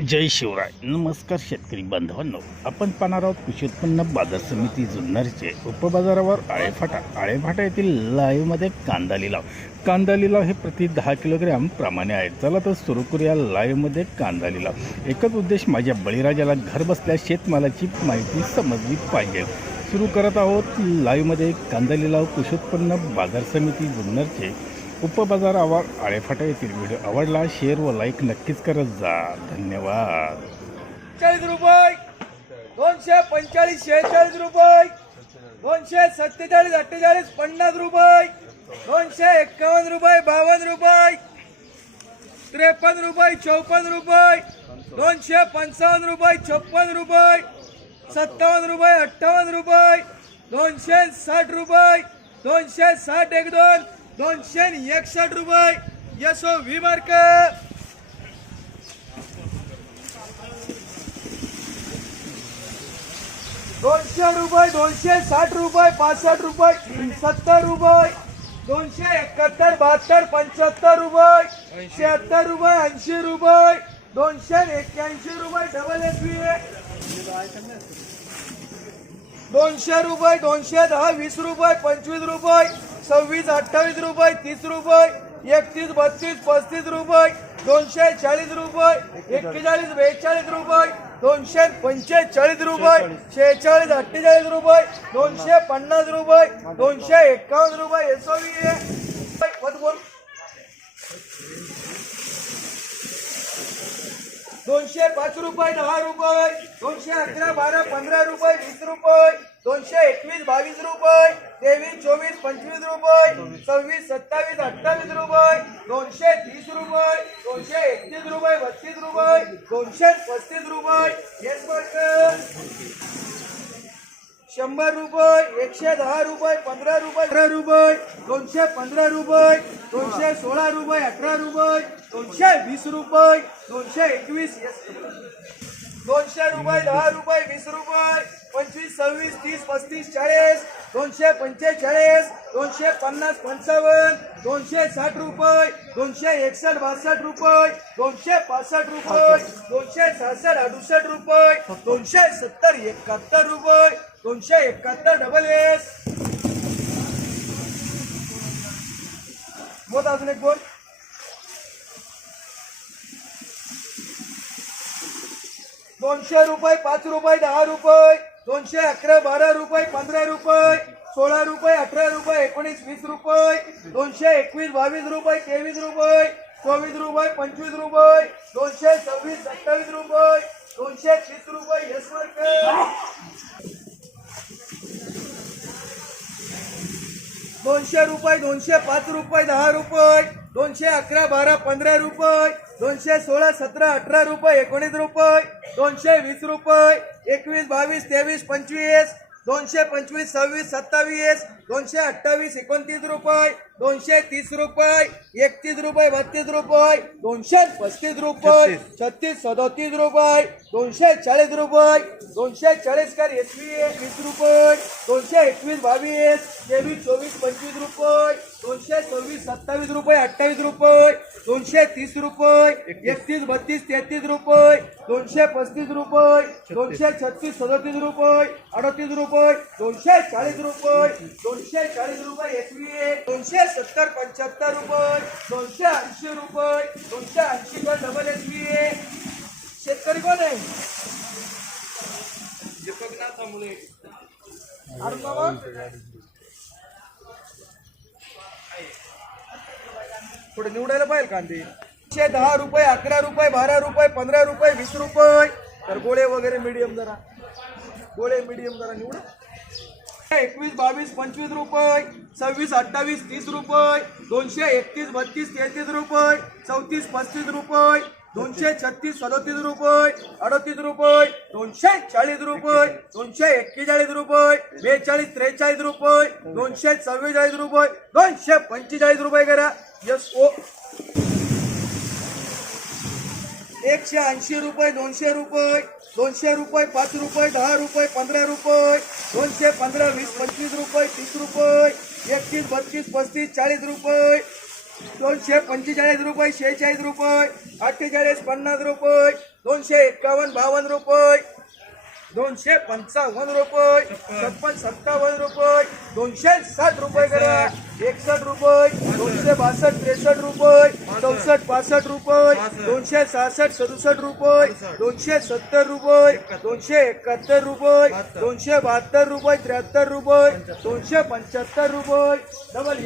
जय शिवराय. नमस्कार शेतकरी बांधवांनो, आपण पाहणार आहोत कृषी उत्पन्न बाजार समिती जुन्नरचे उपबाजारावर आळेफाटा येथील लाईव्हमध्ये कांदा लिलाव हे प्रति 10 किलोग्रॅम प्रमाणे आहे. चला तर सुरू करूया लाईव्हमध्ये कांदा लिलाव. एकच उद्देश, माझ्या बळीराजाला घर बसल्या शेतमालाची माहिती समजली पाहिजे. सुरू करत आहोत लाईव्हमध्ये कांदा लिलाव. कृषी उत्पन्न बाजार समिती जुन्नरचे उपबाजारावर आळेफाटा येथील व्हिडिओ आवडला शेअर व लाईक नक्कीच करत जा. धन्यवाद. 40 रुपये, 245, 46 रुपये, 247, 48, 50 रुपये, 251 रुपये, 52 रुपये, 53 रुपये, 54 रुपये, 255 रुपये, 56 रुपये, 57 रुपये, 58 रुपये, 260 रुपये, 260 एक दोन, 261 रुपये. यसो व्ही मार्क. 200 रुपये, 260 रुपये, 65 रुपये, 70 रुपये, 271, 72, 75 रुपये, 76 रुपये, 80 रुपये, 281 रुपये. डबल एसवी 200 रुपये, 210, 20 रुपये, 25 रुपये, 26, 28 रुपये, 30 रुपये, 31, 32, 35 रुपये, 240 रुपये, 41, 42 रुपये, 245 रुपये, 46, 48 रुपये, 250 रुपये, 251 रुपये. एसओव्ही 205 रुपये, 10 रुपये, 211, 12, 15 रुपये, 20 रुपये, 221, 22 रुपये, 23, 24, 25 रुपये, 26, 27, 28 रुपये, 230 रुपये, 231 रुपये, 32 रुपये, 235 रुपये. 100 रुपये, 110 रुपये, 15 रुपये, 18 रुपये, 215 रुपये, 216 रुपये, 18 रुपये, 220 रुपये, 221, 200 रुपये, 10 रुपये, 20 रुपये, 25, 26, 30, 35, 40, 245, 250, 55, 260 रुपये, 261, 62 रुपये, 265 रुपये, 266, 68 रुपये, 270, 71 रुपये, 271. डबल एस बोल. अजून एक बोल. 200 रुपये, 5 रुपये, 10 रुपये, 211, 12 रुपये, 15 रुपये, 16 रुपये, 18 रुपये, 19, 20 रुपये, 221, 22 रुपये, 23 रुपये, 24 रुपये, 25 रुपये, 226, 27 रुपये, 230 रुपये. Yes mark. 200 रुपये, 205 रुपये, 10 रुपये, 211, 12, 15 रुपये, 216, 17, 18 रुपये, 19 रुपये, 220 रुपये, 21, 22, 23, 25, 225, 26, 27, 228, 29 रुपये, 230 रुपये, 31 रुपये, 32 रुपये, 235 रुपये, 36, 37 रुपये, 240 रुपये, 240 कर. एसवी 20 रुपये, 221, 22, 23, 24, 25 रुपये, 226, 27 रुपये, 28 रुपये, 230 रुपये, 31, 32, 33 रुपये, 235 रुपये, 236, 37 रुपये, 38 रुपये, 240 रुपये, 240 रुपये. एसवी 270, 75 रुपये, 280 रुपये, 280 का. Double SV. शेतकरी कोण आहे? दीपकनाथ मुले. अरे बाबा पुढे निवडायला पाहिजे कांदे. 10 रुपये, 11 रुपये, 12 रुपये, 15 रुपये, 20 रुपये. तर गोळे वगैरे मीडियम जरा निवडा. 21, 22, 25 रुपये, 26, 28, 30 रुपये, 231, 32, 33 रुपये, 34, 35 रुपये, 236, 37 रुपये, 38 रुपये, 240 रुपये, 241 रुपये, 42, 43 रुपये, 244 रुपये, 245 रुपये करा. यस ओ. 180 रुपये, 200 रुपये, 200 रुपये, 5 रुपये, 10 रुपये, 15 रुपये, 215, 20, 25 रुपये, 30 रुपये, 31, 32, 35, 40 रुपये, ₹245 46 रुपये 48 50 रुपये 251 52 रुपये 255 रुपये 56 57 रुपये 260 रुपये करा 61 रुपये 262 63 रुपये 64 65 रुपये 266 67 रुपये 270 रुपये 271 रुपये 272 रुपये 73 रुपये 275 रुपये डबल